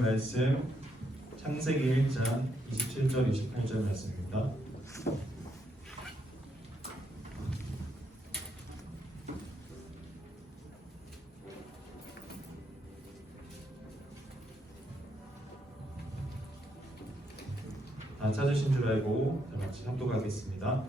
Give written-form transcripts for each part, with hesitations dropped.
나눌 말씀 창세기 1장 27절 28절 말씀입니다. 다 찾으신 줄 알고 같이 합독하겠습니다.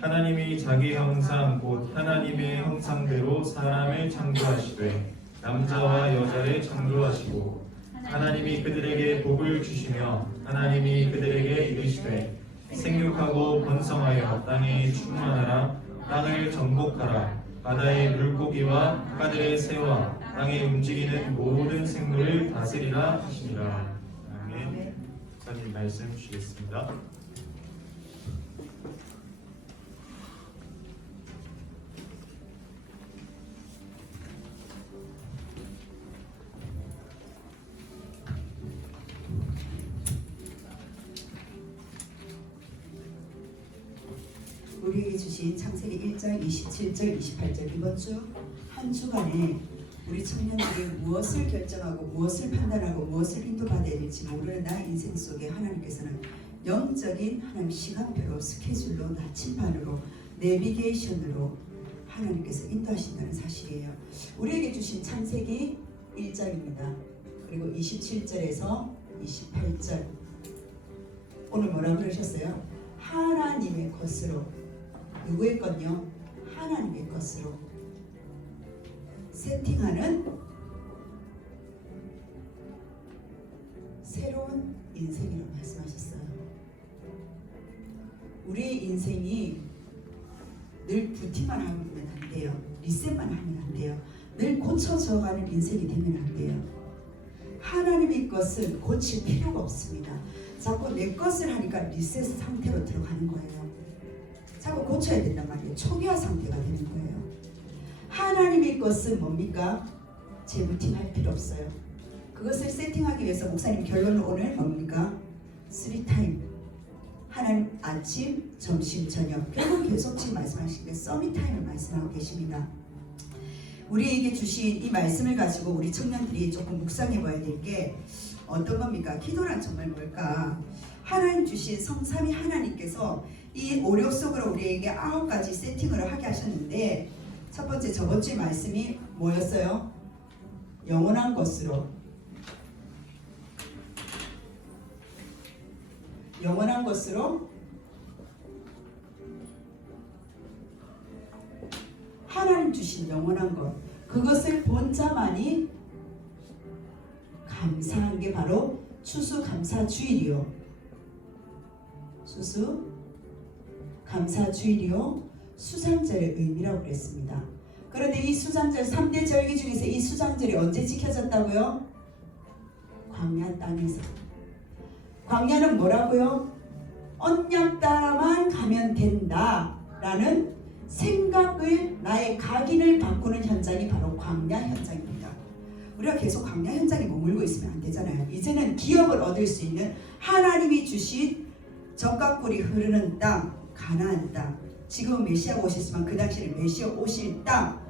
하나님이 자기 형상 곧 하나님의 형상대로 사람을 창조하시되 남자와 여자를 창조하시고 하나님이 그들에게 복을 주시며 하나님이 그들에게 이르시되 생육하고 번성하여 땅에 충만하라. 땅을 정복하라. 바다의 물고기와 바다의 새와 땅에 움직이는 모든 생물을 다스리라 하시니라. 아멘. 목사님 말씀 주시겠습니다. 우리에게 주신 창세기 1장 27절 28절 이번 주 한 주간에 우리 청년들이 무엇을 결정하고 무엇을 판단하고 무엇을 인도받아야 될지 모르는 나의 인생 속에 하나님께서는 영적인 하나님 시간표로 스케줄로 나침반으로 내비게이션으로 하나님께서 인도하신다는 사실이에요. 우리에게 주신 창세기 1장입니다. 그리고 27절에서 28절 오늘 뭐라고 그러셨어요? 하나님의 것으로. 누구의 것요? 하나님의 것으로 세팅하는 새로운 인생이라고 말씀하셨어요. 우리의 인생이 늘 부팅만 하면 안 돼요. 리셋만 하면 안 돼요. 늘 고쳐져가는 인생이 되면 안 돼요. 하나님의 것은 고칠 필요가 없습니다. 자꾸 내 것을 하니까 리셋 상태로 들어가는 거예요. 자꾸 고쳐야 된단 말이에요. 초기화 상태가 되는 거예요. 하나님의 것은 뭡니까? 재부팅할 필요 없어요. 그것을 세팅하기 위해서 목사님 결론은 오늘 뭡니까? 3타임. 하나님 아침, 점심, 저녁. 결국 계속 지금 말씀하시는 게 서밋타임을 말씀하고 계십니다. 우리에게 주신 이 말씀을 가지고 우리 청년들이 조금 묵상해 봐야 될 게 어떤 겁니까? 기도란 정말 뭘까? 하나님 주신 성삼위 하나님께서 이 오력 속으로 우리에게 9가지 세팅을 하게 하셨는데 첫 번째 저번 주의 말씀이 뭐였어요? 영원한 것으로. 영원한 것으로 하나님 주신 영원한 것. 그것을 본 자만이 감사한 게 바로 추수감사주일이요. 추수감사주일이요. 수장절의 의미라고 그랬습니다. 그런데 이 수장절 3대 절기 중에서 이 수장절이 언제 지켜졌다고요? 광야 땅에서. 광야는 뭐라고요? 언약 따라만 가면 된다라는 생각을 나의 각인을 바꾸는 현장이 바로 광야 현장입니다. 우리가 계속 광야 현장에 머물고 있으면 안 되잖아요. 이제는 기업을 얻을 수 있는 하나님이 주신 젖과 꿀이 흐르는 땅, 가나안 땅. 지금은 메시아가 오셨지만 그 당시에는 메시아 오실 땅.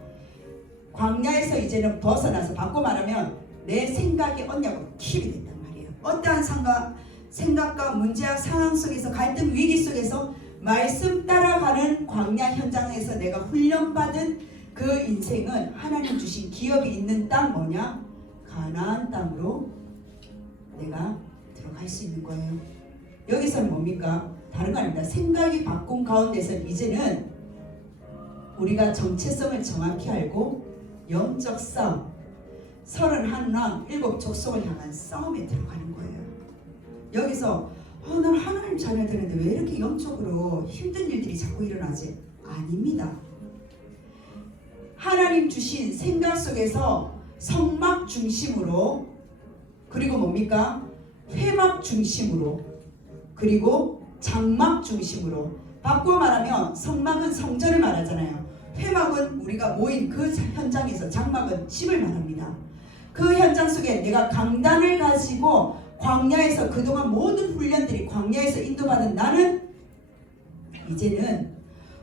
광야에서 이제는 벗어나서 바꿔 말하면 내 생각이 언약으로 킵이 된단 말이에요. 어떠한 생각과 문제와 상황 속에서 갈등 위기 속에서 말씀 따라가는 광야 현장에서 내가 훈련받은 그 인생은 하나님 주신 기업이 있는 땅 뭐냐? 가나안 땅으로 내가 들어갈 수 있는 거예요. 여기서는 뭡니까? 다른 거 아닙니다. 생각이 바꾼 가운데서 이제는 우리가 정체성을 정확히 알고 영적 싸움, 31왕 7족속을 향한 싸움에 들어가는 거예요. 여기서 난 하나님 자녀 되는데 왜 이렇게 영적으로 힘든 일들이 자꾸 일어나지? 아닙니다. 하나님 주신 생각 속에서 성막 중심으로, 그리고 뭡니까? 회막 중심으로, 그리고 장막 중심으로. 바꿔 말하면 성막은 성전을 말하잖아요. 회막은 우리가 모인 그 현장에서, 장막은 집을 말합니다. 그 현장 속에 내가 강단을 가지고 광야에서 그동안 모든 훈련들이 광야에서 인도받은 나는 이제는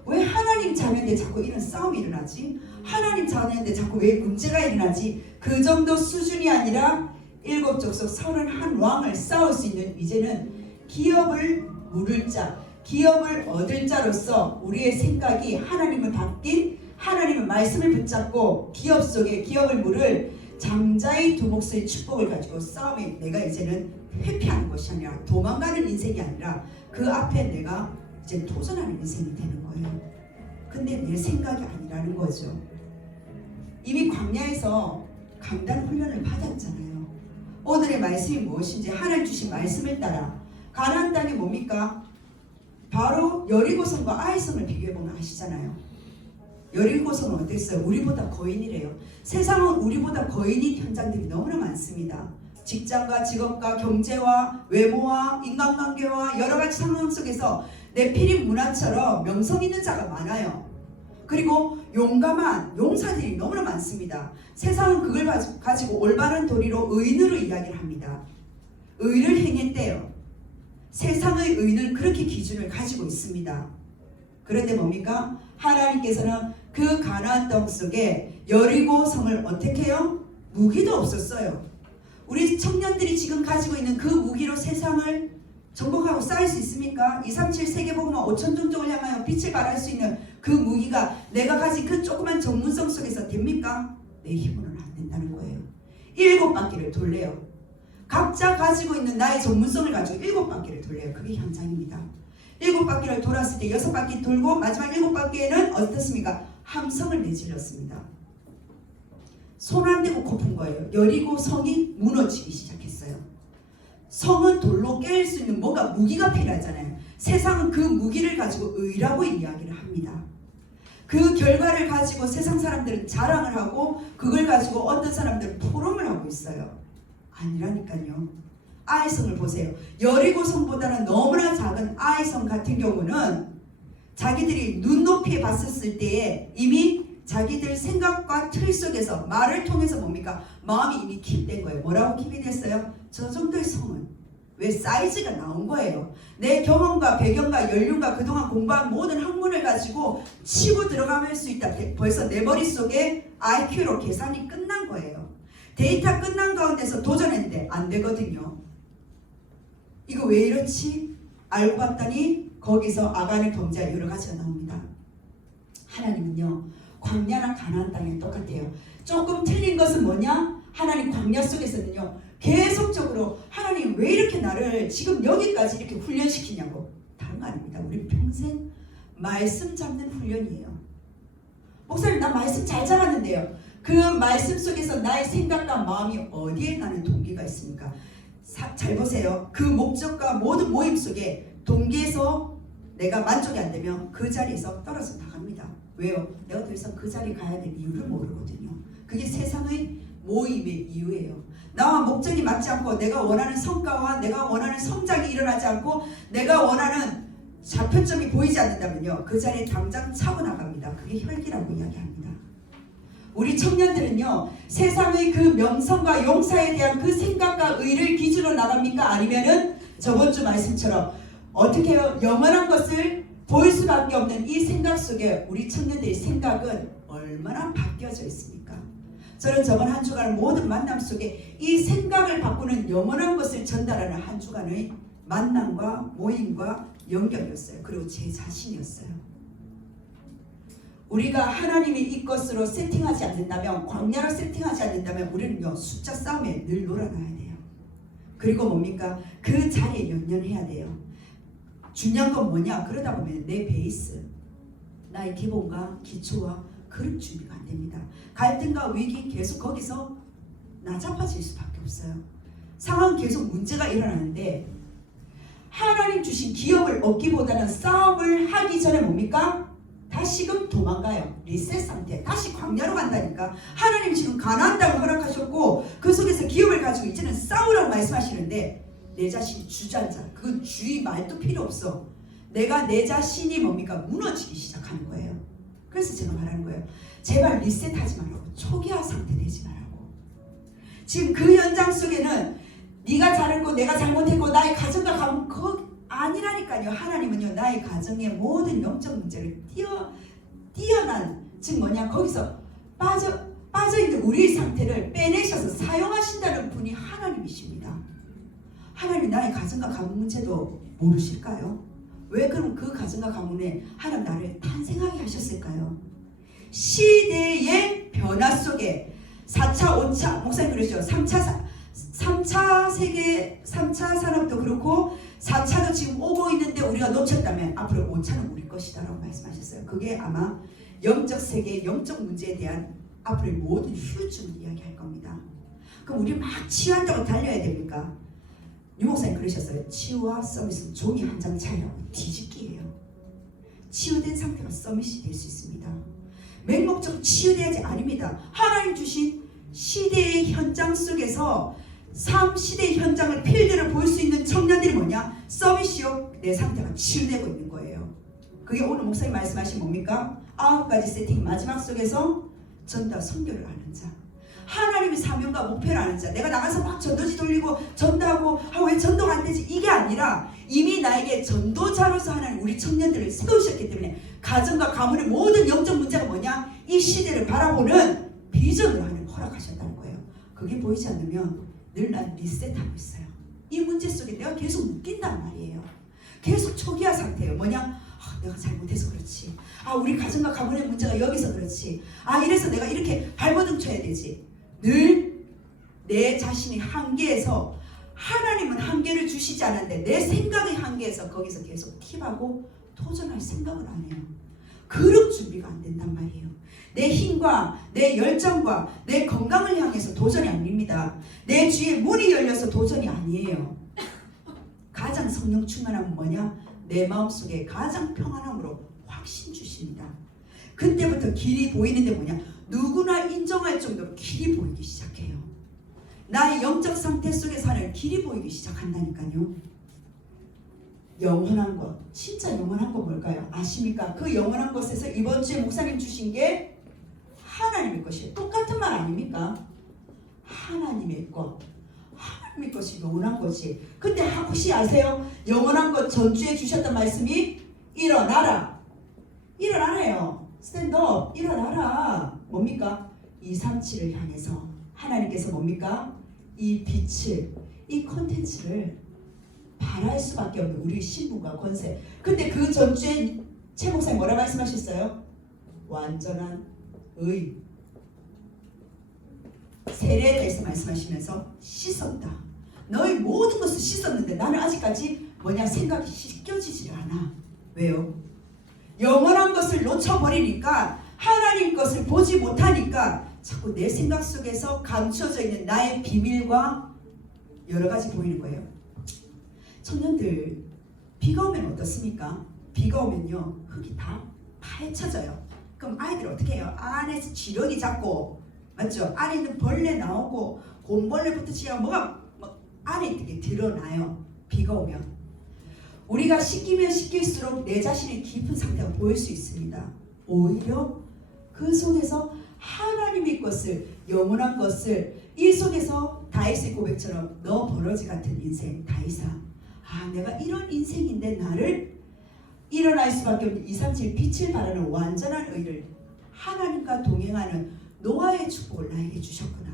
왜 하나님 자녀인데 자꾸 이런 싸움이 일어나지? 하나님 자녀인데 자꾸 왜 문제가 일어나지? 그 정도 수준이 아니라 일곱 족속 31왕을 쌓을 수 있는 이제는 기업을 물을 자, 기업을 얻을 자로서 우리의 생각이 하나님을 바뀐 하나님의 말씀을 붙잡고 기업 속에 기업을 물을 장자의 두 몫의 축복을 가지고 싸움에 내가 이제는 회피하는 것이 아니라 도망가는 인생이 아니라 그 앞에 내가 이제 도전하는 인생이 되는 거예요. 근데 내 생각이 아니라는 거죠. 이미 광야에서 강단 훈련을 받았잖아요. 오늘의 말씀이 무엇인지 하나님 주신 말씀을 따라 가나안 땅이 뭡니까? 바로 여리고성과 아이성을 비교해보면 아시잖아요. 여리고성은 어땠어요? 우리보다 거인이래요. 세상은 우리보다 거인이 현장들이 너무나 많습니다. 직장과 직업과 경제와 외모와 인간관계와 여러가지 상황 속에서 네피림 문화처럼 명성 있는 자가 많아요. 그리고 용감한 용사들이 너무나 많습니다. 세상은 그걸 가지고 올바른 도리로 의인으로 이야기를 합니다. 의를 행했대요. 세상의 의는 그렇게 기준을 가지고 있습니다. 그런데 뭡니까? 하나님께서는 그 가나안 땅 속에 여리고 성을 어떻게 해요? 무기도 없었어요. 우리 청년들이 지금 가지고 있는 그 무기로 세상을 정복하고 쌓을 수 있습니까? 237 세계복음화 5천 종족을 향하여 빛을 발할 수 있는 그 무기가 내가 가진 그 조그만 전문성 속에서 됩니까? 내 힘으로는 안 된다는 거예요. 7바퀴를 돌래요. 각자 가지고 있는 나의 전문성을 가지고 7바퀴를 돌려요. 그게 현장입니다. 7바퀴를 돌았을 때 6바퀴 돌고 마지막 7바퀴에는 어떻습니까? 함성을 내질렀습니다. 손 안 대고 고픈 거예요. 여리고 성이 무너지기 시작했어요. 성은 돌로 깰 수 있는 뭔가 무기가 필요하잖아요. 세상은 그 무기를 가지고 의라고 이야기를 합니다. 그 결과를 가지고 세상 사람들은 자랑을 하고 그걸 가지고 어떤 사람들은 포럼을 하고 있어요. 아니라니까요. 아이성을 보세요. 여리고성보다는 너무나 작은 아이성 같은 경우는 자기들이 눈높이에 봤었을 때에 이미 자기들 생각과 틀 속에서 말을 통해서 뭡니까? 마음이 이미 킵된 거예요. 뭐라고 킵이 됐어요? 저 정도의 성은 왜 사이즈가 나온 거예요. 내 경험과 배경과 연륜과 그동안 공부한 모든 학문을 가지고 치고 들어가면 수 있다. 벌써 내 머릿속에 IQ로 계산이 끝난 거예요. 데이터 끝난 가운데서 도전했는데 안 되거든요. 이거 왜 이렇지? 알고 봤더니 거기서 아간을 범죄한 여러 가지가 나옵니다. 하나님은요, 광야나 가나안 땅에 똑같아요. 조금 틀린 것은 뭐냐? 하나님 광야 속에서는요, 계속적으로 하나님 왜 이렇게 나를 지금 여기까지 이렇게 훈련시키냐고. 다른 거 아닙니다. 우리 평생 말씀 잡는 훈련이에요. 목사님, 나 말씀 잘 잡았는데요. 그 말씀 속에서 나의 생각과 마음이 어디에 가는 동기가 있습니까? 잘 보세요. 그 목적과 모든 모임 속에 동기에서 내가 만족이 안 되면 그 자리에서 떨어져 나갑니다. 왜요? 내가 더 이상 그 자리에 가야 될 이유를 모르거든요. 그게 세상의 모임의 이유예요. 나와 목적이 맞지 않고 내가 원하는 성과와 내가 원하는 성장이 일어나지 않고 내가 원하는 좌표점이 보이지 않는다면요, 그 자리에 당장 차고 나갑니다. 그게 혈기라고 이야기합니다. 우리 청년들은요, 세상의 그 명성과 용사에 대한 그 생각과 의를 기준으로 나갑니까? 아니면은 저번 주 말씀처럼 어떻게 해요? 영원한 것을 보일 수밖에 없는 이 생각 속에 우리 청년들의 생각은 얼마나 바뀌어져 있습니까? 저는 저번 한 주간 모든 만남 속에 이 생각을 바꾸는 영원한 것을 전달하는 한 주간의 만남과 모임과 연결이었어요. 그리고 제 자신이었어요. 우리가 하나님이 이 것으로 세팅하지 않는다면, 광야로 세팅하지 않는다면 우리는요, 숫자 싸움에 늘 놀아나야 돼요. 그리고 뭡니까? 그 자리에 연연해야 돼요. 중요한 건 뭐냐? 그러다 보면 내 베이스, 나의 기본과 기초와 그런 준비가 안 됩니다. 갈등과 위기 계속 거기서 나잡아질 수밖에 없어요. 상황 계속 문제가 일어나는데 하나님 주신 기업을 얻기보다는 싸움을 하기 전에 뭡니까? 다시금 도망가요. 리셋 상태. 다시 광야로 간다니까. 하나님 지금 가나안 땅을 허락하셨고 그 속에서 기업을 가지고 이제는 싸우라고 말씀하시는데 내 자신이 주저앉아. 그 주의 말도 필요 없어. 내가 내 자신이 뭡니까? 무너지기 시작하는 거예요. 그래서 제가 말하는 거예요. 제발 리셋하지 말라고. 초기화 상태 되지 말라고. 지금 그 현장 속에는 네가 잘했고 내가 잘못했고 나의 가정과 가문 아니라니까요. 하나님은요, 나의 가정의 모든 영적 문제를 뛰어난, 즉 뭐냐, 거기서 빠져있는 우리의 상태를 빼내셔서 사용하신다는 분이 하나님이십니다. 하나님 나의 가정과 가문 문제도 모르실까요? 왜 그럼 그 가정과 가문에 하나님 나를 탄생하게 하셨을까요? 시대의 변화 속에 4차, 5차, 목사님 그러시죠. 3차 세계, 3차 산업도 그렇고 4차도 지금 오고 있는데 우리가 놓쳤다면 앞으로 5차는 우리 것이다 라고 말씀하셨어요. 그게 아마 영적 세계, 영적 문제에 대한 앞으로의 모든 후유증을 이야기할 겁니다. 그럼 우리 막 치유한다고 달려야 됩니까? 유 목사님 그러셨어요. 치유와 서밋은 종이 한 장 차이라고. 뒤집기예요. 치유된 상태가 서밋이 될 수 있습니다. 맹목적 치유돼야지 아닙니다. 하나님 주신 시대의 현장 속에서 삶 시대의 현장을 필드를 볼 수 있는 청년들이 뭐냐? 서밋이요. 내 상태가 치유되고 있는 거예요. 그게 오늘 목사님 말씀하신 뭡니까? 9가지 세팅 마지막 속에서 전도와 선교를 아는 자, 하나님의 사명과 목표를 아는 자. 내가 나가서 막 전도지 돌리고 전도하고 왜 전도가 안 되지? 이게 아니라 이미 나에게 전도자로서 하나님 우리 청년들을 세우셨기 때문에 가정과 가문의 모든 영적 문제가 뭐냐? 이 시대를 바라보는 비전을 하나님 허락하셨다는 거예요. 그게 보이지 않으면 늘 난 리셋하고 있어요. 이 문제 속에 내가 계속 묶인단 말이에요. 계속 초기화 상태예요. 뭐냐? 내가 잘못해서 그렇지. 우리 가정과 가문의 문제가 여기서 그렇지. 이래서 내가 이렇게 발버둥 쳐야 되지. 늘 내 자신의 한계에서 하나님은 한계를 주시지 않았는데 내 생각의 한계에서 거기서 계속 팁하고 도전할 생각을 안 해요. 그릇 준비가 안 된단 말이에요. 내 힘과 내 열정과 내 건강을 향해서 도전이 아닙니다. 내 주위에 문이 열려서 도전이 아니에요. 가장 성령 충만함은 뭐냐? 내 마음속에 가장 평안함으로 확신 주십니다. 그때부터 길이 보이는데 뭐냐? 누구나 인정할 정도로 길이 보이기 시작해요. 나의 영적 상태 속에 사는 길이 보이기 시작한다니까요. 영원한 것, 진짜 영원한 거 뭘까요? 아십니까? 그 영원한 것에서 이번 주에 목사님 주신 게 하나님의 것이에요. 똑같은 말 아닙니까? 하나님의 것, 하나님의 것이 영원한 것이. 근데 혹시 아세요? 영원한 것 전주에 주셨던 말씀이 일어나라. 일어나래요. 스탠드업, 일어나라. 뭡니까? 237을 향해서 하나님께서 뭡니까? 이 빛을, 이 콘텐츠를 바랄 수밖에 없는 우리 신분과 권세. 근데 그 전주에 최 목사님 뭐라 말씀하셨어요? 완전한 의. 세례에 대해서 말씀하시면서 씻었다. 너의 모든 것을 씻었는데 나는 아직까지 뭐냐 생각이 씻겨지질 않아. 왜요? 영원한 것을 놓쳐버리니까 하나님 것을 보지 못하니까 자꾸 내 생각 속에서 감춰져 있는 나의 비밀과 여러 가지 보이는 거예요. 청년들 비가 오면 어떻습니까? 비가 오면요 흙이 다 파헤쳐져요. 그럼 아이들 어떻게 해요? 안에서 지렁이 잡고 맞죠? 안에 있는 벌레 나오고 곰벌레부터 지금 뭐가 안에 있는 게 드러나요. 비가 오면 우리가 씻기면 씻길수록 내 자신의 깊은 상태가 보일 수 있습니다. 오히려 그 속에서 하나님의 것을 영원한 것을 이 속에서 다윗의 고백처럼 너 버러지 같은 인생 다윗아 내가 이런 인생인데 나를 일어날 수밖에 없는 237 빛을 발하는 완전한 의를 하나님과 동행하는 노아의 축복을 나에게 주셨구나.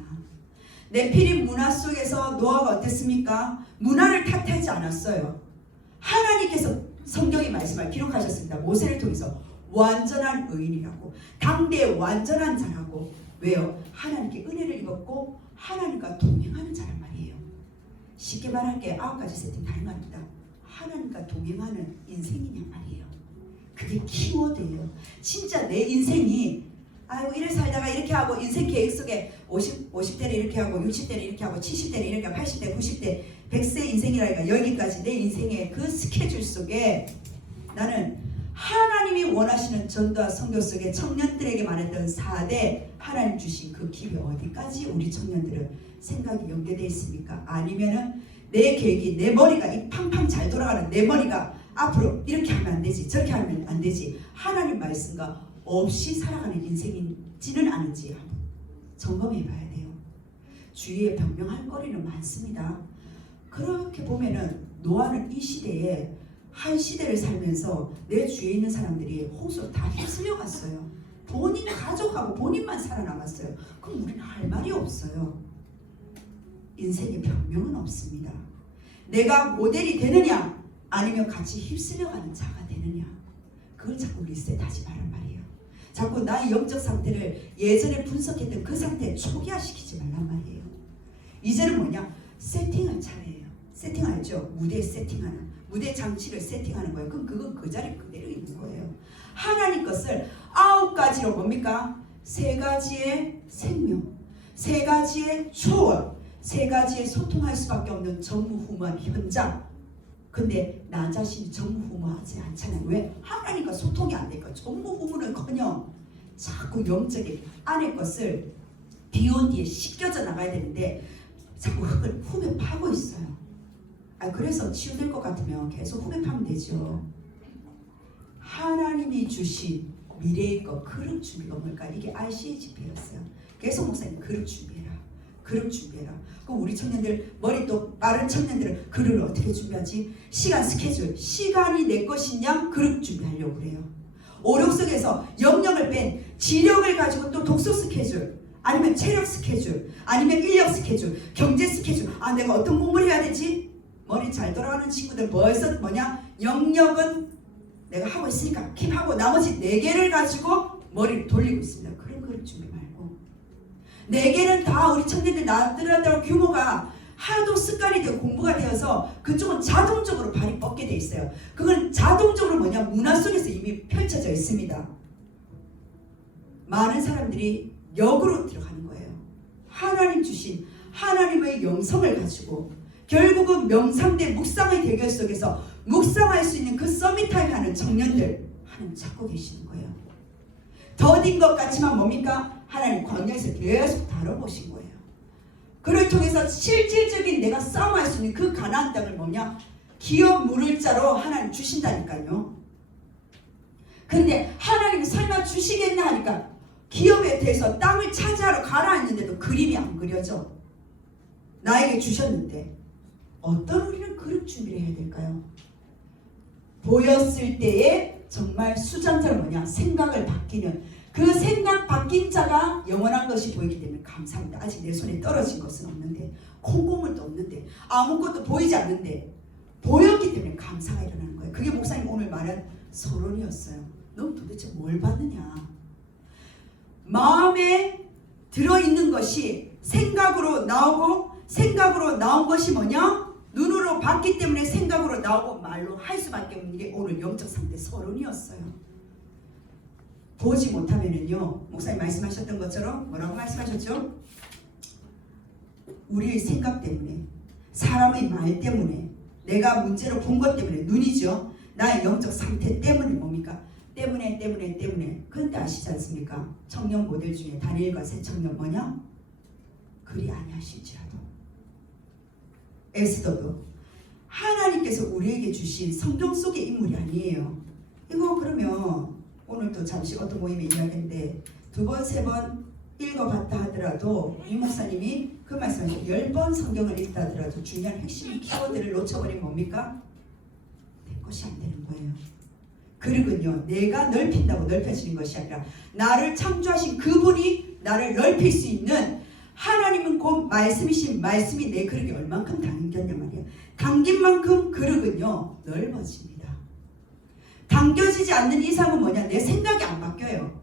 네피림 문화 속에서 노아가 어땠습니까? 문화를 탓하지 않았어요. 하나님께서 성경의 말씀을 기록하셨습니다. 모세를 통해서 완전한 의인이라고 당대의 완전한 자라고. 왜요? 하나님께 은혜를 입었고 하나님과 동행하는 자란 말이에요. 쉽게 말할게 9가지 세팅 다른 말입니다. 하나님과 동행하는 인생이냐 말이에요. 그게 키워드예요. 진짜 내 인생이 이래 살다가 이렇게 하고 인생 계획 속에 50대는 이렇게 하고 60대는 이렇게 하고 70대는 이렇게 하고 80대 90대 100세 인생이라니까 여기까지 내 인생의 그 스케줄 속에 나는 하나님이 원하시는 전도와 선교 속에 청년들에게 말했던 4대 하나님 주신 그 길이 어디까지 우리 청년들은 생각이 연계되어 있습니까? 아니면은 내 계획이 내 머리가 이 팡팡 잘 돌아가는 내 머리가 앞으로 이렇게 하면 안 되지 저렇게 하면 안 되지 하나님 말씀과 없이 살아가는 인생인지는 아닌지 한번 점검해 봐야 돼요. 주위에 변명할 거리는 많습니다. 그렇게 보면은 노아는 이 시대에 한 시대를 살면서 내 주위에 있는 사람들이 홍수로 다 휩쓸려 갔어요. 본인 가족하고 본인만 살아남았어요. 그럼 우리는 할 말이 없어요. 인생의 변명은 없습니다. 내가 모델이 되느냐 아니면 같이 휩쓸려 가는 자가 되느냐, 그걸 자꾸 리셋하지 말란 말이에요. 자꾸 나의 영적 상태를 예전에 분석했던 그 상태에 초기화시키지 말란 말이에요. 이제는 뭐냐? 세팅할 차례예요. 세팅 알죠? 무대 세팅하는, 무대 장치를 세팅하는 거예요. 그럼 그건 그 자리에 그대로 있는 거예요. 하나님 것을 9가지로 뭡니까? 3가지의 생명, 3가지의 초월, 3가지의 소통할 수밖에 없는 전무후무한 현장. 근데 나 자신이 전무후무하지 않잖아요. 왜? 하나님과 소통이 안 되니까. 전무후무는커녕 자꾸 영적인 안의 것을 비온 뒤에 씻겨져 나가야 되는데 자꾸 그걸 후벼 파고 있어요. 그래서 치유될 것 같으면 계속 후벼 파면 되죠. 하나님이 주신 미래의 것, 그릇 준비가 뭘까? 이게 RC의 집회였어요. 계속 목사님 그릇 준비해라, 그릇 준비해라. 그럼 우리 청년들, 머리 또 빠른 청년들은 그릇을 어떻게 준비하지? 시간 스케줄, 시간이 내 것이냐? 그릇 준비하려고 그래요. 오력 속에서 영역을 뺀 지력을 가지고 또 독서 스케줄, 아니면 체력 스케줄, 아니면 인력 스케줄, 경제 스케줄. 내가 어떤 공부를 해야 되지? 머리 잘 돌아가는 친구들 벌써 뭐냐? 영역은 내가 하고 있으니까 킵하고 나머지 4개를 가지고 머리를 돌리고 있습니다. 그런 그릇 준비 말고 4개는 다 우리 청년들 나들어들 규모가 하도 습관이 되고 공부가 되어서 그쪽은 자동적으로 발이 뻗게 돼 있어요. 그건 자동적으로 뭐냐? 문화 속에서 이미 펼쳐져 있습니다. 많은 사람들이 역으로 들어가는 거예요. 하나님 주신 하나님의 영성을 가지고 결국은 명상대 묵상의 대결 속에서 묵상할 수 있는 그 서밋타임 하는 청년들 하나님 찾고 계시는 거예요. 더딘 것 같지만 뭡니까? 하나님 광야에서 계속 다뤄보신 거예요. 그를 통해서 실질적인 내가 싸움할 수 있는 그 가나안 땅을 뭐냐? 기업 물을 자로 하나님 주신다니까요. 근데 하나님 설마 주시겠나 하니까 기업에 대해서 땅을 차지하러 가라 했는데도 그림이 안 그려져. 나에게 주셨는데 어떤 우리는 그릇 준비를 해야 될까요? 보였을 때에 정말 수장자는 뭐냐? 생각을 바뀌는, 그 생각 바뀐 자가 영원한 것이 보이기 때문에 감사합니다. 아직 내 손에 떨어진 것은 없는데, 콩고물도 없는데, 아무것도 보이지 않는데 보였기 때문에 감사가 일어나는 거예요. 그게 목사님 오늘 말한 서론이었어요. 넌 도대체 뭘 받느냐? 마음에 들어있는 것이 생각으로 나오고, 생각으로 나온 것이 뭐냐? 눈으로 봤기 때문에 생각으로 나오고 말로 할 수밖에 없는 게 오늘 영적 상태 서론이었어요. 보지 못하면은요, 목사님 말씀하셨던 것처럼 뭐라고 말씀하셨죠? 우리의 생각 때문에, 사람의 말 때문에, 내가 문제로 본 것 때문에, 눈이죠. 나의 영적 상태 때문에 뭡니까? 때문에. 그런데 아시지 않습니까? 청년 모델 중에 다니엘과 새 청년 뭐냐? 그리 아니하실지라도. 에스더도 하나님께서 우리에게 주신 성경 속의 인물이 아니에요. 이거 그러면 오늘 또 잠시 어떤 모임에 이야기했는데 2번, 3번 읽어봤다 하더라도 이 목사님이 그 말씀하신 10번 성경을 읽다 하더라도 중요한 핵심 키워드를 놓쳐버리면 뭡니까? 내 것이 안 되는 거예요. 그리고요, 내가 넓힌다고 넓혀지는 것이 아니라 나를 창조하신 그분이 나를 넓힐 수 있는, 하나님은 곧 말씀이신 말씀이 내 그릇에 얼만큼 담겼냐 말이에요. 담긴 만큼 그릇은요 넓어집니다. 담겨지지 않는 이상은 뭐냐? 내 생각이 안 바뀌어요.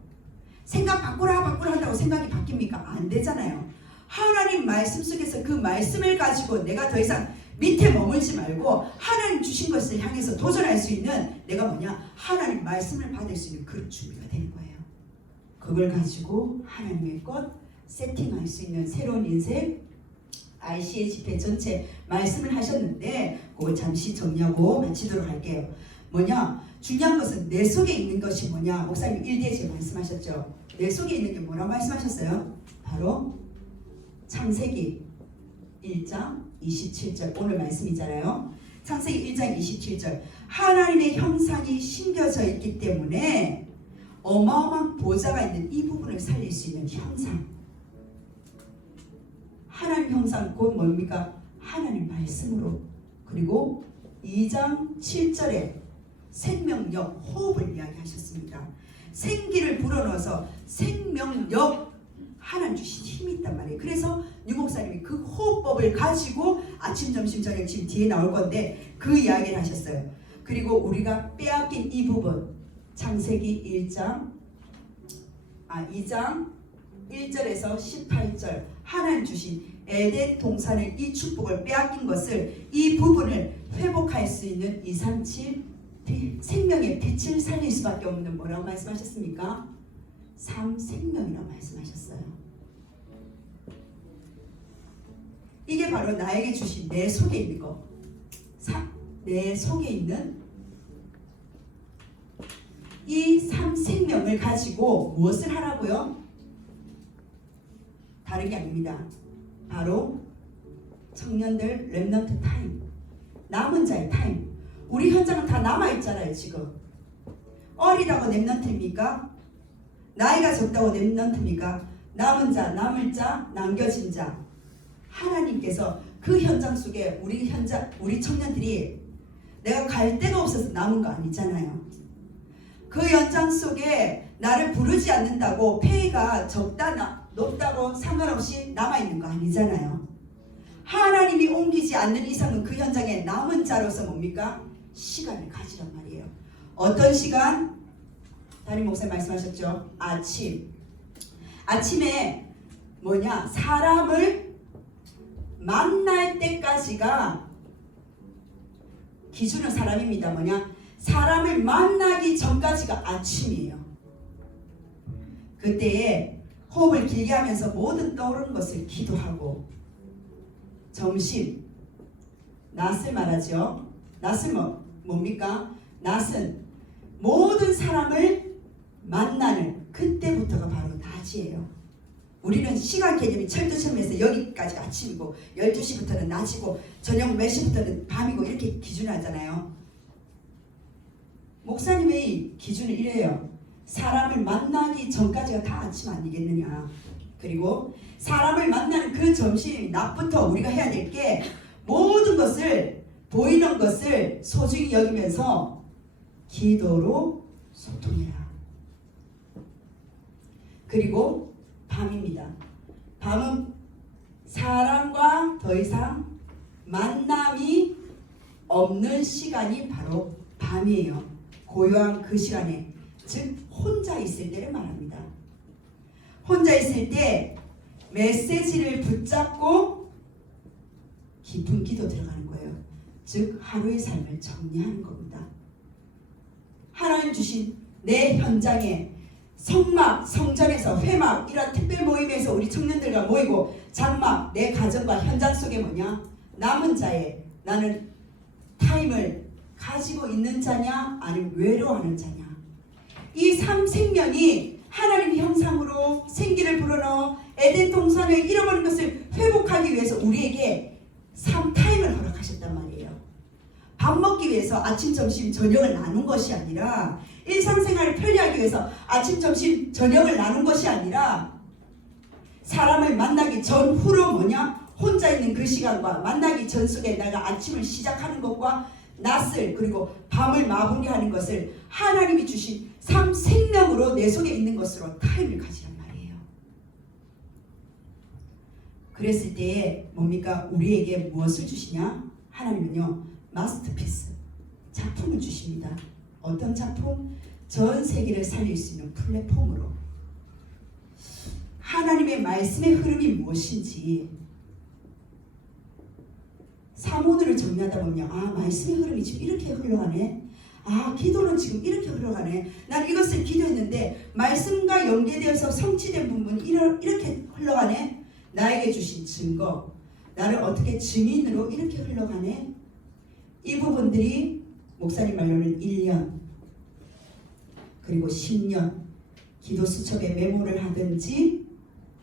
생각 바꾸라 한다고 생각이 바뀝니까? 안 되잖아요. 하나님 말씀 속에서 그 말씀을 가지고 내가 더 이상 밑에 머물지 말고 하나님 주신 것을 향해서 도전할 수 있는, 내가 뭐냐? 하나님 말씀을 받을 수 있는 그릇 준비가 되는 거예요. 그걸 가지고 하나님의 것 세팅할 수 있는 새로운 인생, RC의 집회 전체 말씀을 하셨는데 그거 잠시 정리하고 마치도록 할게요. 뭐냐? 중요한 것은 내 속에 있는 것이 뭐냐? 목사님 1대제 말씀하셨죠. 내 속에 있는 게 뭐라고 말씀하셨어요? 바로 창세기 1장 27절 오늘 말씀이잖아요. 창세기 1장 27절 하나님의 형상이 심겨져 있기 때문에 어마어마한 보좌가 있는 이 부분을 살릴 수 있는 형상, 하나님 형상 곧 뭡니까? 하나님 말씀으로. 그리고 2장 7절에 생명력, 호흡을 이야기하셨습니다. 생기를 불어넣어서 생명력 하나님 주신 힘이 있단 말이에요. 그래서 유 목사님이 그 호흡법을 가지고 아침, 점심, 저녁 지금 뒤에 나올 건데 그 이야기를 하셨어요. 그리고 우리가 빼앗긴 이 부분 창세기 2장 1절에서 18절 하나님 주신 에덴 동산의 이 축복을 빼앗긴 것을 이 부분을 회복할 수 있는 237 생명의 빛을 살릴 수밖에 없는 뭐라고 말씀하셨습니까? 생명이라고 말씀하셨어요. 이게 바로 나에게 주신 내 속에 있는 거. 내 속에 있는 이 생명을 가지고 무엇을 하라고요? 다른 게 아닙니다. 바로 청년들 렘넌트 타임, 남은 자의 타임. 우리 현장은 다 남아있잖아요. 지금 어리다고 렘넌트입니까? 나이가 적다고 렘넌트입니까? 남은 자, 남을 자, 남겨진 자. 하나님께서 그 현장 속에 우리 청년들이 내가 갈 데가 없어서 남은 거 아니잖아요. 그 현장 속에 나를 부르지 않는다고 페이가 적다 높다고 상관없이 남아있는 거 아니잖아요. 하나님이 옮기지 않는 이상은 그 현장에 남은 자로서 뭡니까? 시간을 가지란 말이에요. 어떤 시간? 담임 목사님 말씀하셨죠. 아침에 사람을 만날 때까지가 기준은 사람입니다. 사람을 만나기 전까지가 아침이에요. 그때에 호흡을 길게 하면서 모든 떠오르는 것을 기도하고, 점심 낮을 말하죠. 낮은 뭡니까? 낮은 모든 사람을 만나는 그때부터가 바로 낮이에요. 우리는 시간 개념이 철두철미해서 여기까지 아침이고 12시부터는 낮이고 저녁 몇 시부터는 밤이고 이렇게 기준하잖아요. 목사님의 기준은 이래요. 사람을 만나기 전까지가 다 아침 아니겠느냐. 그리고 사람을 만나는 그 점심 낮부터 우리가 해야 될 게 모든 것을, 보이는 것을 소중히 여기면서 기도로 소통해라. 그리고 밤입니다. 밤은 사람과 더 이상 만남이 없는 시간이 바로 밤이에요. 고요한 그 시간에, 즉 혼자 있을 때를 말합니다. 혼자 있을 때 메시지를 붙잡고 깊은 기도 들어가는 거예요. 즉 하루의 삶을 정리하는 겁니다. 하나님 주신 내 현장에 성막, 성전에서 회막, 이런 특별 모임에서 우리 청년들과 모이고, 장막, 내 가정과 현장 속에 남은 자의 나는 타임을 가지고 있는 자냐, 아니면 외로워하는 자냐. 이 생명이 하나님의 형상으로 생기를 불어넣어 에덴 동산을 잃어버린 것을 회복하기 위해서 우리에게 타임을 허락하셨단 말이에요. 밥 먹기 위해서 아침, 점심, 저녁을 나눈 것이 아니라, 일상생활을 편리하기 위해서 아침, 점심, 저녁을 나눈 것이 아니라, 사람을 만나기 전후로 혼자 있는 그 시간과 만나기 전 속에 내가 아침을 시작하는 것과 낮을, 그리고 밤을 마무리하는 것을 하나님이 주신 생명으로 내 속에 있는 것으로 타임을 가지란 말이에요. 그랬을 때에 우리에게 무엇을 주시냐? 하나님은요, 마스터피스, 작품을 주십니다. 어떤 작품? 전 세계를 살릴 수 있는 플랫폼으로. 하나님의 말씀의 흐름이 무엇인지 사모들을 정리하다 보면, 말씀의 흐름이 지금 이렇게 흘러가네. 기도는 지금 이렇게 흘러가네. 난 이것을 기도했는데 말씀과 연계되어서 성취된 부분이 이렇게 흘러가네. 나에게 주신 증거, 나를 어떻게 증인으로 이렇게 흘러가네. 이 부분들이 목사님 말로는 1년, 그리고 10년 기도 수첩에 메모를 하든지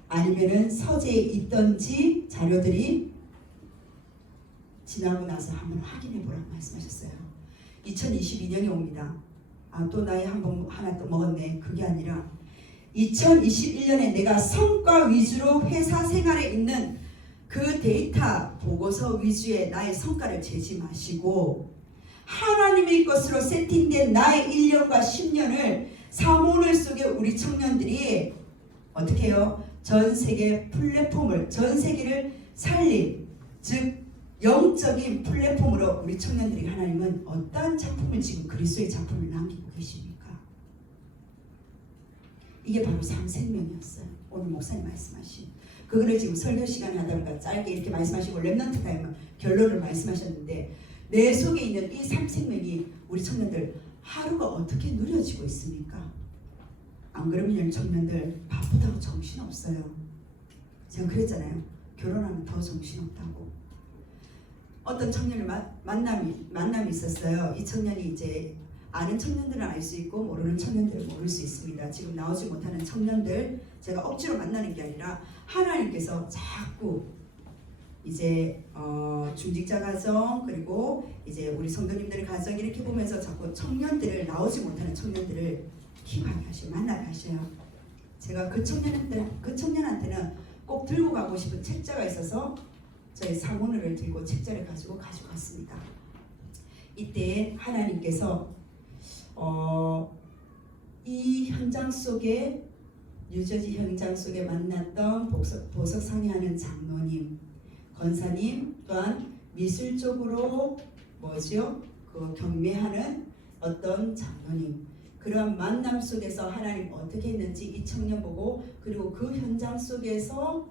아니면은 서재에 있던지 자료들이 지나고 나서 한번 확인해 보라고 말씀하셨어요. 2022년이 옵니다. 또 나이 하나 또 먹었네. 그게 아니라 2021년에 내가 성과 위주로 회사 생활에 있는 그 데이터 보고서 위주의 나의 성과를 재지 마시고, 하나님의 것으로 세팅된 나의 1년과 10년을 사모늘 속에 우리 청년들이 어떻게 해요? 전 세계 플랫폼을, 전 세계를 살린, 즉 영적인 플랫폼으로 우리 청년들이 하나님은 어떠한 작품을 지금 그리스도의 작품을 남기고 계십니까? 이게 바로 삶생명이었어요. 오늘 목사님 말씀하신 그거를 지금 설교 시간에 하다 보니까 짧게 이렇게 말씀하시고 랩넌트 타임 결론을 말씀하셨는데, 내 속에 있는 이 삶생명이 우리 청년들 하루가 어떻게 누려지고 있습니까? 안 그러면 청년들 바쁘다고 정신없어요. 제가 그랬잖아요. 결혼하면 더 정신없다고. 어떤 청년을 만남이 있었어요. 이 청년이 이제 아는 청년들은 알 수 있고 모르는 청년들은 모를 수 있습니다. 지금 나오지 못하는 청년들 제가 억지로 만나는 게 아니라 하나님께서 자꾸 이제 중직자 가정 그리고 이제 우리 성도님들의 가정 이렇게 보면서 자꾸 청년들을, 나오지 못하는 청년들을 기회하게 하셔요. 만나게 하셔요. 제가 그 청년한테는 꼭 들고 가고 싶은 책자가 있어서 저희 사모늘을 들고 책자를 가지고 갔습니다. 이때 하나님께서 이 현장 속에, 뉴저지 현장 속에 만났던 보석 상의하는 장로님, 권사님, 또한 미술적으로 그 경매하는 어떤 장로님, 그러한 만남 속에서 하나님 어떻게 했는지 이 청년 보고, 그리고 그 현장 속에서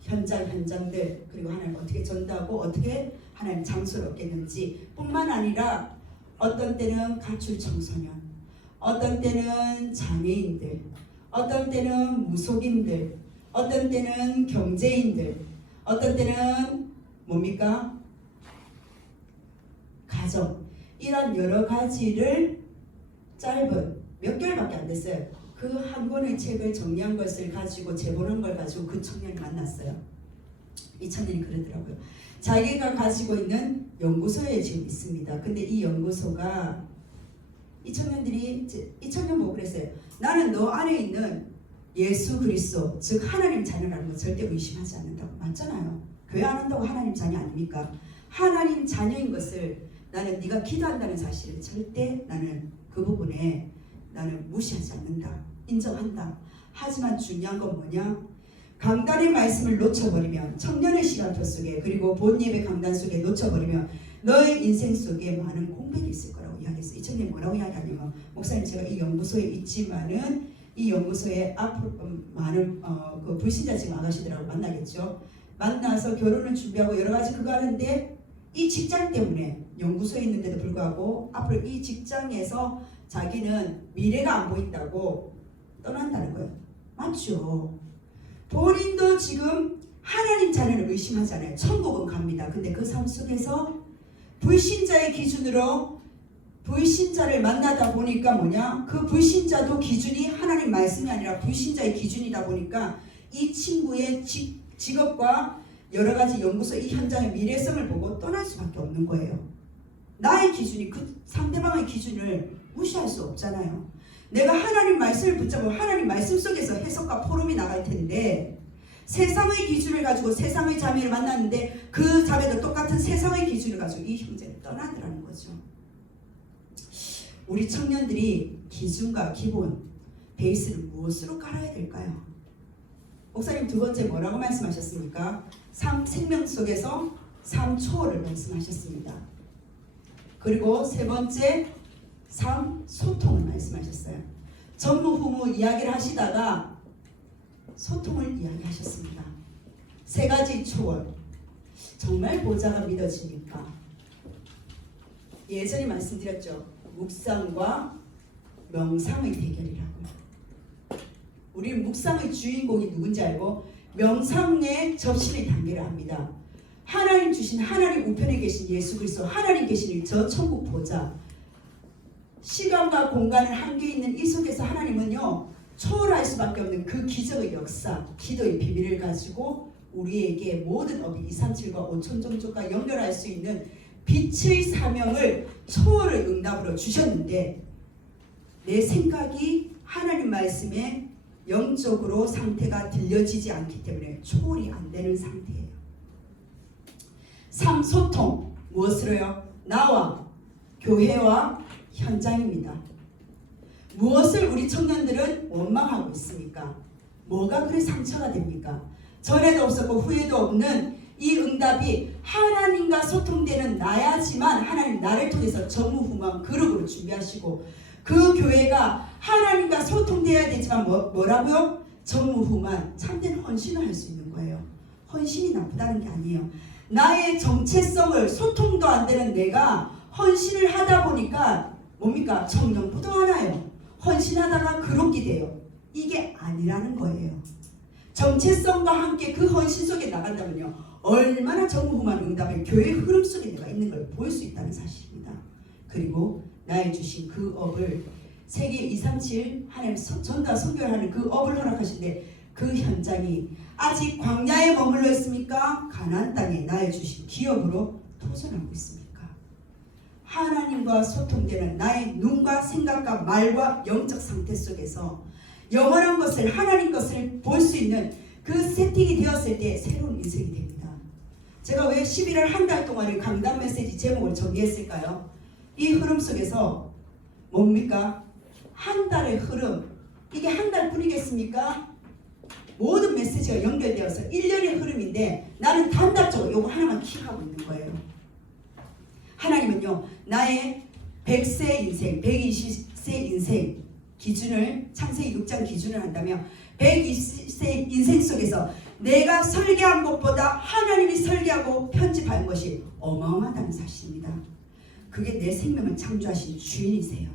현장들, 그리고 하나님 어떻게 전도하고 어떻게 하나님 장소를 얻겠는지 뿐만 아니라 어떤 때는 가출 청소년, 어떤 때는 장애인들, 어떤 때는 무속인들, 어떤 때는 경제인들, 어떤 때는 뭡니까? 가정, 이런 여러 가지를 짧은 몇 개월밖에 안 됐어요. 그 한 권의 책을 정리한 것을 가지고 제본한 걸 가지고 그 청년이 만났어요. 이 청년이 그러더라고요. 자기가 가지고 있는 연구소에 지금 있습니다. 근데 이 연구소가 이 청년 보고 그랬어요. 나는 너 안에 있는 예수 그리스도, 즉 하나님 자녀라는 거 절대 의심하지 않는다고. 맞잖아요. 교회 안 한다고 하나님 자녀 아닙니까? 하나님 자녀인 것을, 나는 네가 기도한다는 사실을 절대 나는 그 부분에 나는 무시하지 않는다. 인정한다. 하지만 중요한 건 뭐냐? 강단의 말씀을 놓쳐버리면, 청년의 시간표 속에 그리고 본 예배 강단 속에 놓쳐버리면 너의 인생 속에 많은 공백이 있을 거라고 이야기했어요. 이 청년이 뭐라고 이야기하냐면, 목사님 제가 이 연구소에 있지만은 이 연구소에 앞으로 많은 그 불신자 지금 아가씨들하고 만나겠죠. 만나서 결혼을 준비하고 여러 가지 그거 하는데 이 직장 때문에 연구소에 있는데도 불구하고 앞으로 이 직장에서 자기는 미래가 안 보인다고 떠난다는 거예요. 맞죠? 본인도 지금 하나님 자녀를 의심하잖아요. 천국은 갑니다. 근데 그 삶 속에서 불신자의 기준으로 불신자를 만나다 보니까 뭐냐? 그 불신자도 기준이 하나님 말씀이 아니라 불신자의 기준이다 보니까 이 친구의 직업과 여러 가지 연구소 이 현장의 미래성을 보고 떠날 수밖에 없는 거예요. 나의 기준이 그 상대방의 기준을 무시할 수 없잖아요. 내가 하나님 말씀을 붙잡고 하나님 말씀 속에서 해석과 포럼이 나갈 텐데, 세상의 기준을 가지고 세상의 자매를 만났는데 그 자매도 똑같은 세상의 기준을 가지고 이 형제를 떠나더라는 거죠. 우리 청년들이 기준과 기본, 베이스를 무엇으로 깔아야 될까요? 목사님 두 번째 뭐라고 말씀하셨습니까? 삶 생명 속에서 삶 초월을 말씀하셨습니다. 그리고 세 번째 삶 소통을 말씀하셨어요. 전무후무 이야기를 하시다가 소통을 이야기하셨습니다. 세 가지 초월. 정말 보좌가 믿어집니까? 예전에 말씀드렸죠. 묵상과 명상의 대결이라고. 우리 묵상의 주인공이 누군지 알고 명상의 접신의 단계를 합니다. 하나님 주신, 하나님 우편에 계신 예수 그리스도, 하나님 계신 저 천국 보좌, 시간과 공간을 한계 있는 이 속에서 하나님은요 초월할 수밖에 없는 그 기적의 역사, 기도의 비밀을 가지고 우리에게 모든 어비 237과 5천 종족과 연결할 수 있는 빛의 사명을 초월의 응답으로 주셨는데, 내 생각이 하나님 말씀에 영적으로 상태가 들려지지 않기 때문에 초월이 안 되는 상태예요. 삶 소통, 무엇으로요? 나와 교회와 현장입니다. 무엇을 우리 청년들은 원망하고 있습니까? 뭐가 그래 상처가 됩니까? 전에도 없었고 후에도 없는 이 응답이 하나님과 소통되는 나야지만 하나님 나를 통해서 전무후무한 그룹으로 준비하시고 그 교회가 하나님과 소통되어야 되지만 뭐라고요? 전무후무한 참된 헌신을 할 수 있는 거예요. 헌신이 나쁘다는 게 아니에요. 나의 정체성을 소통도 안 되는 내가 헌신을 하다 보니까 뭡니까? 청년부도 하나요. 헌신하다가 그룹이 돼요. 이게 아니라는 거예요. 정체성과 함께 그 헌신 속에 나간다면요, 얼마나 전무후무한 응답의 교회 흐름 속에 내가 있는 걸 볼 수 있다는 사실입니다. 그리고 나의 주신 그 업을 세계 237 하나님 전도와 선교를 하는 그 업을 허락하신데 그 현장이 아직 광야에 머물러 있습니까? 가나안 땅에 나의 주신 기업으로 도전하고 있습니까? 하나님과 소통되는 나의 눈과 생각과 말과 영적 상태 속에서 영원한 것을 하나님 것을 볼 수 있는 그 세팅이 되었을 때 새로운 인생이 됩니다. 제가 왜 11월 한 달 동안의 강단 메시지 제목을 정리했을까요? 이 흐름 속에서 뭡니까? 한 달의 흐름, 이게 한 달뿐이겠습니까? 모든 메시지가 연결되어서 1년의 흐름인데 나는 단답적으로 이거 하나만 킥하고 있는 거예요. 하나님은요, 나의 100세 인생, 120세 인생 기준을, 창세기 6장 기준을 한다면 120세 인생 속에서 내가 설계한 것보다 하나님이 설계하고 편집한 것이 어마어마하다는 사실입니다. 그게 내 생명을 창조하신 주인이세요.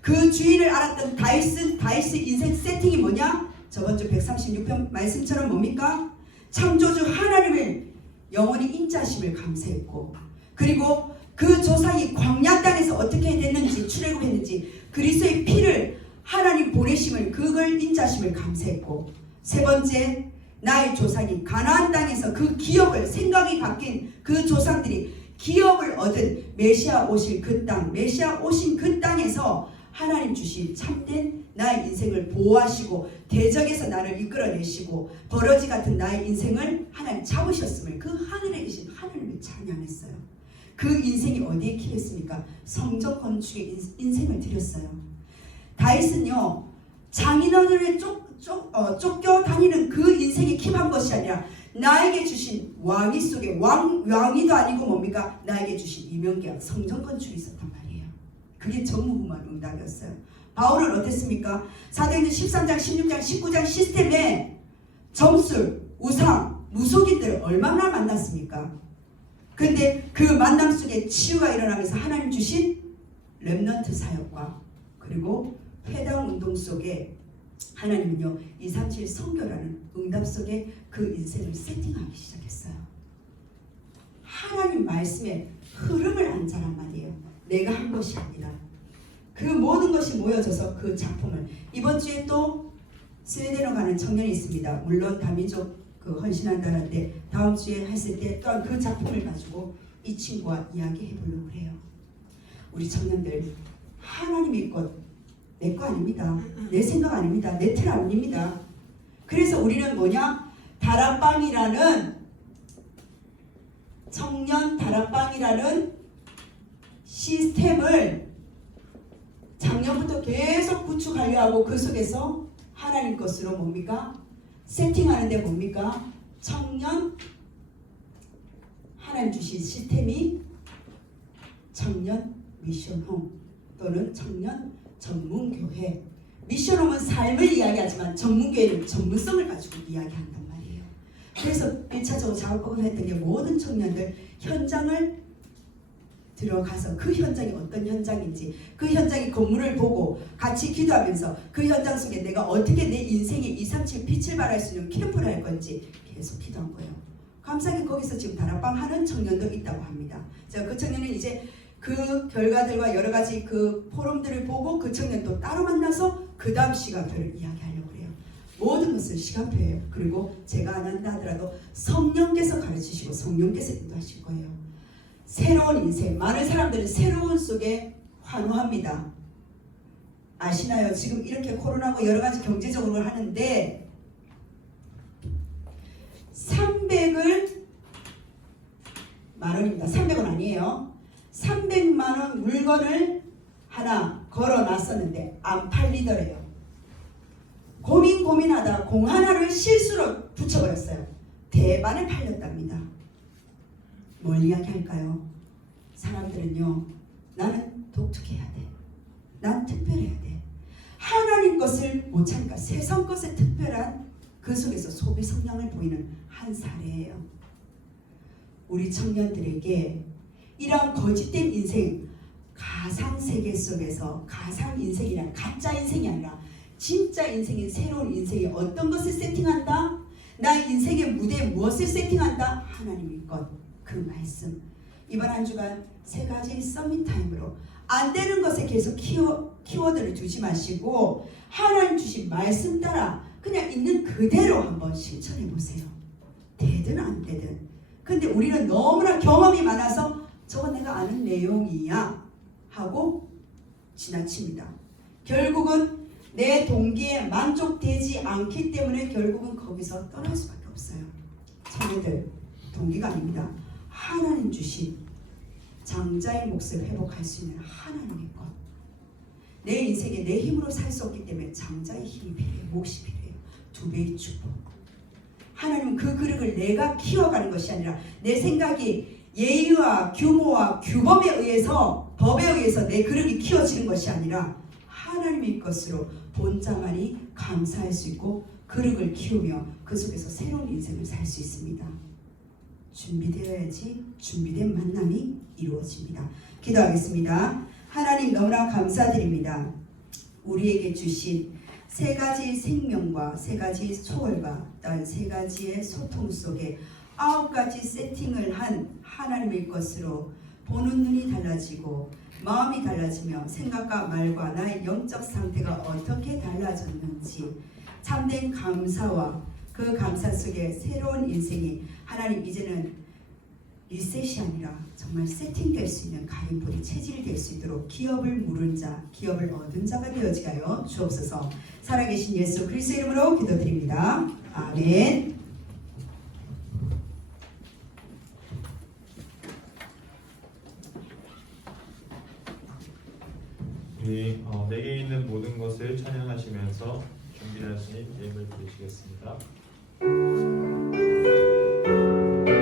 그 주인을 알았던 다이스 인생 세팅이 뭐냐? 저번 주 136편 말씀처럼 뭡니까? 창조주 하나님을 영원히 인자하심을 감사했고, 그리고 그 조상이 광야 땅에서 어떻게 됐는지, 출애굽했는지, 그리스도의 피를 하나님 보내심을, 그걸 인자하심을 감사했고, 세 번째, 나의 조상이 가나안 땅에서 그 기업을, 생각이 바뀐 그 조상들이 기업을 얻은 메시아 오실 그 땅, 메시아 오신 그 땅에서 하나님 주신 참된 나의 인생을 보호하시고 대적에서 나를 이끌어내시고 버러지 같은 나의 인생을 하나님 잡으셨음을, 그 하늘에 계신 하나님을 찬양했어요. 그 인생이 어디에 기했습니까? 성전 건축에 인생을 드렸어요. 다윗은요, 장인어른에 쫓겨 다니는 그 인생이 킵한 것이 아니라 나에게 주신 왕위 속에 왕위도 아니고 뭡니까? 나에게 주신 이명계약 성전 건축이 있었단 말이에요. 그게 전무후무한 응답이었어요. 바울은 어땠습니까? 사도행전 13장, 16장, 19장 시스템에 점술, 우상, 무속인들을 얼마나 만났습니까? 근데 그 만남 속에 치유가 일어나면서 하나님 주신 렘넌트 사역과 그리고 회당 운동 속에 하나님은요, 237 선교라는 응답 속에 그 인생을 세팅하기 시작했어요. 하나님 말씀의 흐름을 안 자란 말이에요. 내가 한 것이 아니라 그 모든 것이 모여져서 그 작품을, 이번 주에 또 스웨덴으로 가는 청년이 있습니다. 물론 다민족 그 헌신한다는데 다음 주에 했을 때 또한 그 작품을 가지고 이 친구와 이야기해 보려고 해요. 우리 청년들, 하나님의 것 내 거 아닙니다. 내 생각 아닙니다. 내 틀 아닙니다. 그래서 우리는 뭐냐? 다락방이라는, 청년 다락방이라는 시스템을 작년부터 계속 구축하려 하고 그 속에서 하나님 것으로 뭡니까? 세팅하는데 뭡니까? 청년 하나님 주신 시스템이 청년 미션홈 또는 청년 전문교회. 미션홈은 삶을 이야기하지만 전문교회는 전문성을 가지고 이야기한단 말이에요. 그래서 1차적으로 작업을 했던 게 모든 청년들 현장을 들어가서 그 현장이 어떤 현장인지, 그 현장의 건물을 보고 같이 기도하면서 그 현장 속에 내가 어떻게 내 인생의 237 빛을 발할 수 있는 캠프를 할 건지 계속 기도한 거예요. 감사하게 거기서 지금 다락방 하는 청년도 있다고 합니다. 제가 그 청년은 이제 그 결과들과 여러 가지 그 포럼들을 보고 그 청년도 따로 만나서 그 다음 시간표를 이야기하려고 해요. 모든 것은 시간표예요. 그리고 제가 안 한다 하더라도 성령께서 가르치시고 성령께서 인도하실 거예요. 새로운 인생, 많은 사람들은 새로운 속에 환호합니다. 아시나요? 지금 이렇게 코로나고 여러 가지 경제적으로 하는데 300을 만원입니다. 300원 아니에요. 300만원 물건을 하나 걸어놨었는데 안 팔리더래요. 고민하다 공 하나를 실수로 붙여버렸어요. 대반에 팔렸답니다. 뭘 이야기할까요? 사람들은요, 나는 독특해야 돼. 난 특별해야 돼. 하나님 것을 못 찾으니까 세상 것에 특별한 그 속에서 소비 성향을 보이는 한 사례예요. 우리 청년들에게 이러한 거짓된 인생, 가상 세계 속에서 가상 인생이란 가짜 인생이 아니라 진짜 인생인 새로운 인생에 어떤 것을 세팅한다? 나 인생의 무대에 무엇을 세팅한다? 하나님의 것, 그 말씀. 이번 한 주간 세 가지 서밋 타임으로 안 되는 것에 계속 키워드를 두지 마시고 하나님 주신 말씀 따라 그냥 있는 그대로 한번 실천해 보세요. 되든 안 되든. 근데 우리는 너무나 경험이 많아서 저건 내가 아는 내용이야 하고 지나칩니다. 결국은 내 동기에 만족되지 않기 때문에 결국은 거기서 떠날 수밖에 없어요. 청년들, 동기가 아닙니다. 하나님 주신 장자의 몫을 회복할 수 있는 하나님의 것. 내 인생에 내 힘으로 살 수 없기 때문에 장자의 힘이 필요해요. 몫이 필요해요. 두 배의 축복. 하나님은 그 그릇을 내가 키워가는 것이 아니라 내 생각이 예의와 규모와 규범에 의해서 법에 의해서 내 그릇이 키워지는 것이 아니라 하나님의 것으로 본자만이 감사할 수 있고 그릇을 키우며 그 속에서 새로운 인생을 살 수 있습니다. 준비되어야지 준비된 만남이 이루어집니다. 기도하겠습니다. 하나님 너무나 감사드립니다. 우리에게 주신 세 가지 생명과 세 가지 소원과 단 세 가지의 소통 속에 9가지 세팅을 한 하나님의 것으로 보는 눈이 달라지고 마음이 달라지며 생각과 말과 나의 영적 상태가 어떻게 달라졌는지 참된 감사와 그 감사 속에 새로운 인생이 하나님 이제는 리셋이 아니라 정말 세팅될 수 있는 가인불이 체질이 될 수 있도록 기업을 물은 자, 기업을 얻은 자가 되어지게 하여 주옵소서. 살아계신 예수 그리스도 이름으로 기도드립니다. 아멘. 우리 내게 있는 모든 것을 찬양하시면서 준비하신 예물 드리시겠습니다.